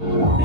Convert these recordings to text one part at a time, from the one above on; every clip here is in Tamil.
So,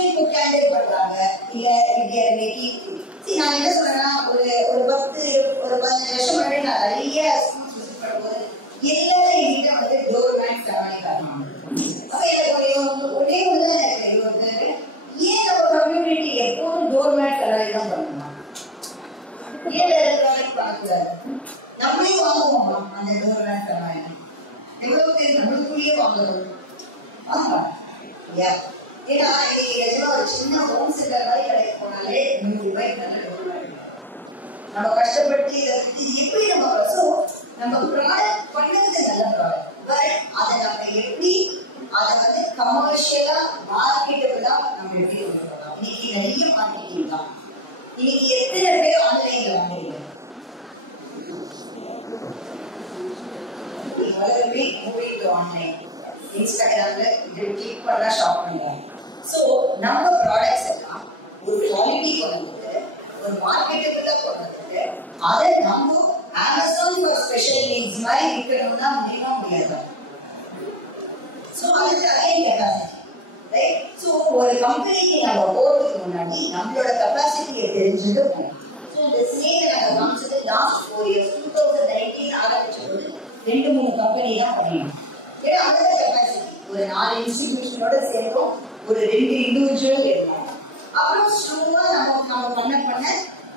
you can get it, but பண்ணும்போது எல்லாரும் என்கிட்ட வந்து டோர்மேன் சமாளிக்காங்க. அப்ப எனக்கு ஒரே ஒன்று எனக்கு ஏன் நம்ம கம்யூனிட்டி எப்போதும் டோர்மேன் சமாளி தான் பண்ணணும்? ஏன் எலக்ட்ரானிக் பார்க்கக்கூடாது? நம்மளே வாங்குவோமா அந்த டோர்மேன் சமாளி? எவ்வளவு பேர் நம்மளுக்குள்ளேயே வாங்குறோம்? ஏன்னா நிஜமா ஒரு சின்ன ஹோம் சென்டர் மாதிரி கடைக்கு போனாலே 100 ரூபாய்க்கு நல்ல டோர்மேட். நம்ம கஷ்டப்பட்டு இதை பத்தி எப்படி நம்ம ப்ராடக்ட் பண்ணது நல்ல ப்ராடக்ட், அதை நம்ம எப்படி அதை வந்து கமர்ஷியலா மார்க்கெட்டுக்கு தான் நம்ம எப்படி கொடுக்கலாம். இன்னைக்கு நிறைய மார்க்கெட்டிங் தான். இன்னைக்கு எத்தனை பேர் ஆன்லைன்ல வாங்குறீங்க? உலகமே மூவிங் ஆன்லைன், இன்ஸ்டாகிராம்ல இது கிளிக் பண்ணா ஷாப் பண்ணுவாங்க. ஸோ நம்ம ப்ராடக்ட்ஸ் எல்லாம் ஒரு குவாலிட்டி கொண்டு வந்து ஒரு மார்க்கெட்டுக்குள்ள கொண்டு வந்து அதை நம்ம அமேசான் ஃபார் ஸ்பெஷல் நீட்ஸ் மாதிரி விற்கணும்னா முடியாது. ஸோ அதுக்கு அதே கெப்பாசிட்டி, ரைட்? ஸோ ஒரு கம்பெனிக்கு நம்ம போறதுக்கு முன்னாடி நம்மளோட கெப்பாசிட்டியை தெரிஞ்சுட்டு போகணும். ஸோ இந்த சேவை நாங்கள் காமிச்சது லாஸ்ட் 4 years 2019 ஆரம்பிச்சபோது 2-3 கம்பெனி தான் பண்ணிடணும். ஏன்னா அந்த கெப்பாசிட்டி ஒரு 4 இன்ஸ்டிடியூஷனோட சேர்ந்தோம், ஒரு 2 இண்டிவிஜுவல் இருந்தாங்க. அப்புறம் ஸ்லோவா நம்ம பண்ண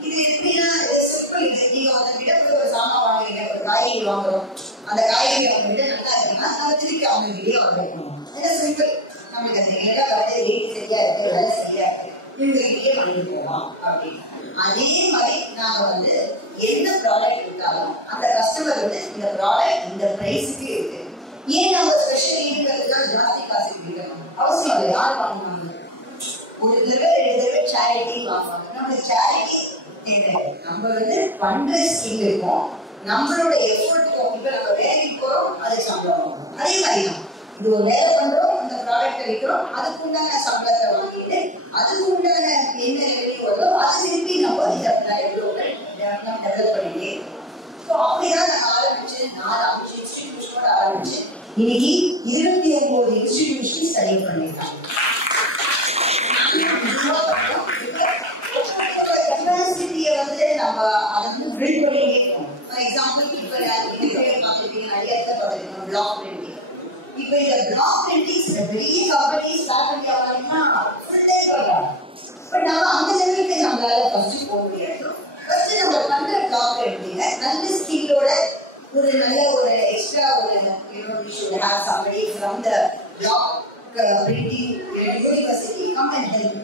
இது எப்படின்னா சிம்பிள். இது நீங்க வந்து கிட்ட போய் ஒரு சாமான் வாங்குறீங்க, ஒரு காய்கறி வாங்குறோம், அந்த காய்கறி அவங்க கிட்ட நல்லா இருக்குன்னா நம்ம திருப்பி அவங்க கிட்டே வாங்கணும். இது சிம்பிள். நம்மளுக்கு அந்த இடம் வந்து ரேட் சரியா இருக்கு, வேலை சரியா இருக்கு, இவங்க கிட்டே பண்ணிட்டு போகலாம் அப்படின்னு. அதே மாதிரி நாங்க வந்து எந்த ப்ராடக்ட் விட்டாலும் அந்த கஸ்டமர் வந்து இந்த ப்ராடக்ட் இந்த பிரைஸுக்கு இருக்கு, ஏன் நம்ம ஸ்பெஷல் ஈடுகளுக்கு ஜாஸ்தி காசு கொடுக்கணும் அவசியம் இல்லை. யார் வாங்குவாங்க? ஒரு தடவை 2 தடவை சேரிட்டி வாங்குவாங்க. நம்ம சேரிட்டி நம்ம வந்து பண்ற ஸ்கில் இருக்கும், நம்மளோட எஃபோர்ட்டுக்கும். இப்ப நம்ம வேலைக்கு போறோம், அதுக்கு சம்பளம் வாங்குறோம். அதே மாதிரி தான் இது ஒரு வேலை பண்றோம், அந்த ப்ராடக்ட் விற்கிறோம், அதுக்கு உண்டான சம்பளத்தை வாங்கிட்டு அதுக்கு உண்டான என்ன ரெவென்யூ வருதோ அது திருப்பி நம்ம இதை டெவலப் பண்ணிட்டே. ஸோ அப்படிதான் நான் ஆரம்பிச்சு 4-5 இன்ஸ்டிடியூஷனோட ஆரம்பிச்சு இன்னைக்கு 29 இன்ஸ்டிடியூஷன் ஸ்டடி பண்ணிருக்காங்க. கெப்பாசிட்டியை வந்து நம்ம அதை வந்து பில்ட் பண்ணிட்டே இருக்கோம். ஃபார் எக்ஸாம்பிள் இப்போ நிறைய இடத்துல பிளாக் பிரிண்டிங். இப்போ இந்த பிளாக் பிரிண்டிங் பெரிய கம்பெனி ஸ்டார்ட் பண்ணி ஆகணும்னா ஃபுல் டே பண்ணலாம். பட் நம்ம அந்த லெவலுக்கு நம்மளால ஃபர்ஸ்ட் போக முடியாது. ஃபர்ஸ்ட் நம்ம பண்ற பிளாக் பிரிண்டிங்க நல்ல ஸ்கில்லோட ஒரு நல்ல ஒரு எக்ஸ்ட்ரா ஒரு you should have somebody from the block printing university come and help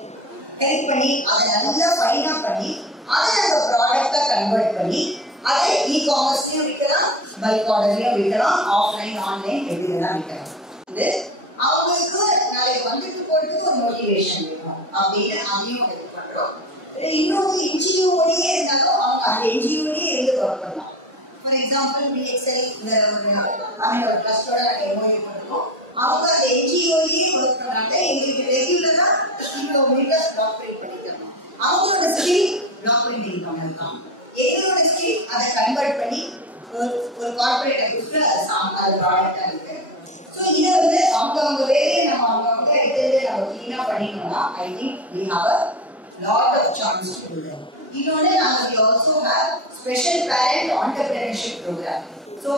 பண்ணி அதை நல்லா ஃபைனா பண்ணி அதை நம்ம ப்ராடக்டா கன்வெர்ட் பண்ணி அதை இ-காமர்ஸ்லயும் விற்கலாம், பல்க் ஆர்டர்லயும் விற்கலாம், ஆஃப்லைன் ஆன்லைன் எப்படிலாம் விற்கலாம். இது அவங்களுக்கு நாளைக்கு வந்துட்டு போறதுக்கு ஒரு மோட்டிவேஷன் இருக்கும் அப்படின்னு அதையும் இது பண்றோம். இன்னொரு என்ஜிஓடயே இருந்தாலும் அவங்க அந்த என்ஜிஓடயே இருந்து ஒர்க் பண்ணலாம். ஃபார் எக்ஸாம்பிள் DXL ஒரு ட்ரஸ்டோட எம்ஓயு பண்ணுறோம், அவங்க அந்த என்ஜிஓலயே ஒர்க் பண்ணாங்க. எங்களுக்கு ரெகுலரா இப்போ மீட்டர்ஸ் பிளாக் பிரிண்ட் பண்ணிக்கலாம். அவங்களோட ஸ்கில் பிளாக் பிரிண்டிங் பண்ணலாம், எங்களோட ஸ்கில் அதை கன்வெர்ட் பண்ணி ஒரு கார்பரேட் ஆஃபீஸ்ல அது ப்ராடக்டா இருக்கு. ஸோ இதை வந்து அவங்க வேலையை நம்ம அவங்க எடுத்து நம்ம கிளீனா பண்ணிக்கணும்னா I think we have a lot of chance to do that. இன்னொன்று நாங்கள் we also have special parent entrepreneurship program. So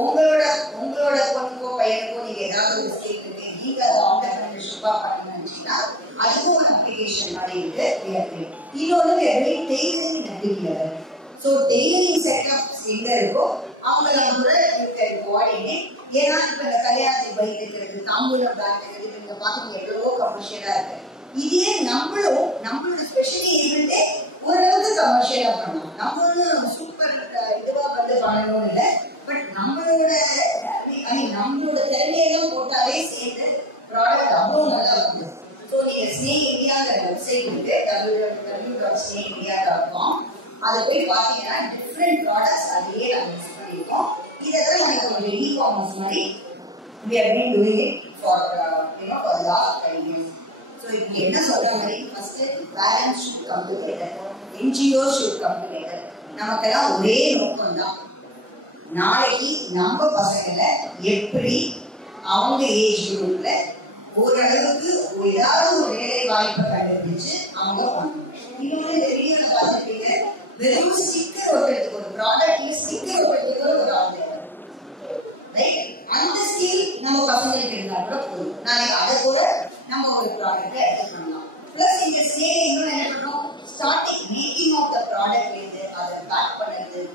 உங்களோட பொண்ணுக்கோ பையனுக்கோ நீங்க ஏதாவது ஒரு ஸ்கில் இருக்கு, நீங்க அதை ஆண்டர்பிரினர்ஷிப்பா பண்ணணும்னு நினைச்சீங்கன்னா அதுக்கும் ஒரு அப்ளிகேஷன் மாதிரி இருக்கு. இன்னொன்று டெய்லரிங் நம்பிக்கை. ஸோ டெய்லரிங் செட்டப் எங்க இருக்கோ அவங்க நம்மளோட கோஆர்டினேட். ஏன்னா இப்ப இந்த கல்யாணத்துக்கு பைக் இருக்கிறது, தாம்பூலம் பேக் இருக்கிறது, இந்த பார்த்து எவ்வளவோ கமர்ஷியலா இருக்கு. இதே நம்மளோட ஸ்பெஷலி இருந்துட்டு ஓரளவுக்கு கமர்ஷியலா பண்ணலாம். நம்மளும் சூப்பர் இதுவா வந்து பண்ணணும் இல்லை, பட் நம்மளோட திறமையெல்லாம் போட்டாலே சேர்ந்து ப்ராடக்ட் அவ்வளோ நல்லா வந்து. ஸோ நீங்க ஸ்னேக் இந்தியாங்கிற வெப்சைட் இருக்கு, www.snakeindia.com. அதை போய் பார்த்தீங்கன்னா டிஃப்ரெண்ட் ப்ராடக்ட்ஸ் அதையே நாங்கள் யூஸ் பண்ணியிருக்கோம். இதெல்லாம் நாங்கள் ஒரு இ-காமர்ஸ் மாதிரி we have been doing it for for the last 5 years. So இப்போ என்ன சொல்ற மாதிரி first parents should come together, NGOs should come together. நமக்கெல்லாம் ஒரே நோக்கம் தான், நாளைக்கு நம்ம பசங்களை எப்படி அவங்க ஏஜ் குரூப்ல ஓரளவுக்கு ஏதாவது ஒரு வேலை வாய்ப்பை கண்டுபிடிச்சு அவங்க பண்ணணும். இன்னொன்று இந்த வீடியோல பார்த்துருப்பீங்க, வெறும் ஸ்டிக்கர் ஒட்டுறதுக்கு ஒரு ப்ராடக்ட்ல ஸ்டிக்கர் ஒட்டுறதுக்கு ஒரு ஆன்லைன்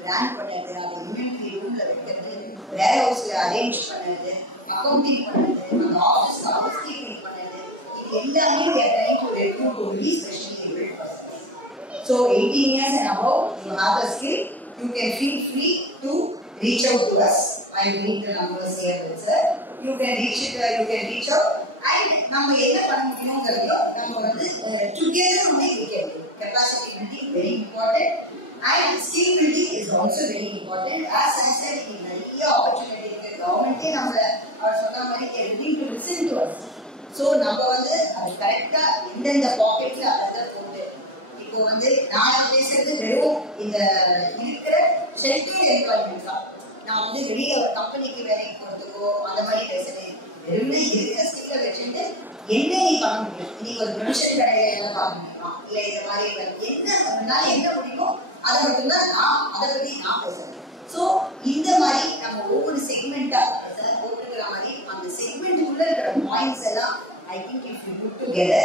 பிளான் பண்ணது, அதை இன்வென்டரி ரூம்ல வைக்கிறது, வேர் ஹவுஸ்ல அரேஞ்ச் பண்ணது, அக்கௌண்டிங் பண்ணது, அந்த ஆஃபீஸ் ஹவுஸ் கீப்பிங் பண்ணது, இது எல்லாமே we are trying to recruit only specially abled persons. So 18 years and above, you have a skill, you can feel free to reach out to us. I will read the numbers here with sir. You can reach out and நம்ம என்ன பண்ண முடியும்ங்கறதையோ நம்ம வந்து together only we can do. Capacity building very important and skill building is also very important. As I said, in நிறைய opportunity இருக்கு. Government நம்மள அவர் சொன்ன மாதிரி willing to listen to us. So நம்ம வந்து அது கரெக்டா எந்தெந்த பாக்கெட்ல அதை போட்டு இப்போ வந்து நான் பேசுறது வெறும் இந்த இருக்கிற ஷெல்டர்ட் எம்ப்ளாய்மெண்ட் தான். நான் வந்து வெளியே ஒரு கம்பெனிக்கு வேலைக்கு போறதுக்கோ அந்த மாதிரி பேசுறேன். வெறும்னே இருக்கிற ஸ்கில்ல வச்சுட்டு என்ன நீ பண்ண முடியும்? இன்னைக்கு ஒரு ப்ரொவிஷன் கடையில என்ன பார்க்கணுமா இல்ல இந்த மாதிரி என்ன முடியுமோ அதை மட்டும்தான் அதை பத்தி நான் பேசுறேன். ஸோ இந்த மாதிரி நம்ம ஒவ்வொரு செக்மெண்டா போட்டுக்கிற மாதிரி அந்த செக்மெண்ட்டுக்குள்ள இருக்கிற பாயிண்ட்ஸ் எல்லாம் I think if we put together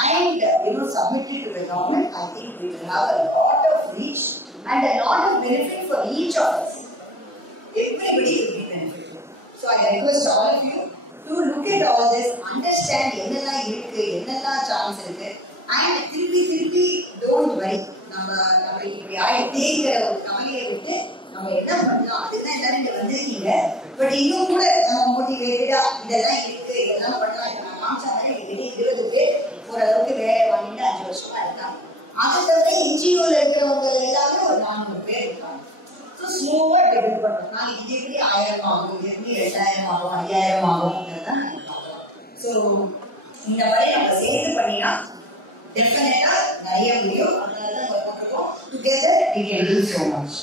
and submit it to the government, I think we will have a lot of reach and a lot of benefit for each of us. Everybody will be benefited. So I request all of you to look at all this, understand என்னெல்லாம் இருக்கு, என்னெல்லாம் சான்ஸ் இருக்கு, and திருப்பி don't worry. நம்ம இப்படி ஆயிட்டேங்கிற ஒரு கவலையை விட்டு நம்ம என்ன பண்ணலாம், அதுதான் எல்லாரும் இங்க வந்திருக்கீங்க. பட் இன்னும் கூட நம்ம மோட்டிவேட்டடா இதெல்லாம் இருக்கு, இதெல்லாம் பண்ணலாம். நான் காமிச்சாங்க 20 பேர் ஓரளவுக்கு வேலை வாங்கிட்டு 5 வருஷமா இருக்காங்க. அதை தவிர என்ஜிஓல இருக்கிறவங்க எல்லாமே ஒரு 400 பேர் இருக்காங்க. ஸோ ஸ்லோவா டெவலப் பண்ணணும். நாளைக்கு இது எப்படி 1000 ஆகும், இது எப்படி 2000 ஆகும், 5000 ஆகும்ன்றதான் நம்ம பார்க்கலாம். ஸோ இந்த மாதிரி நம்ம சேர்ந்து பண்ணினா டெஃபினட்டா நிறைய முடியும். அதனால தான் together we can do so much.